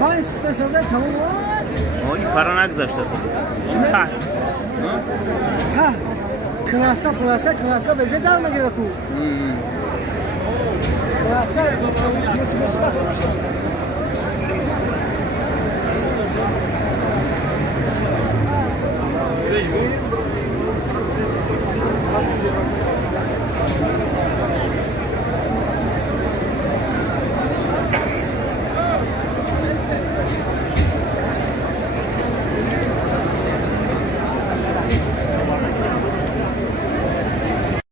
5 تا سودا تموم این پرا نگذاشته است کلاسا بزه دار مگه بکو کلاسا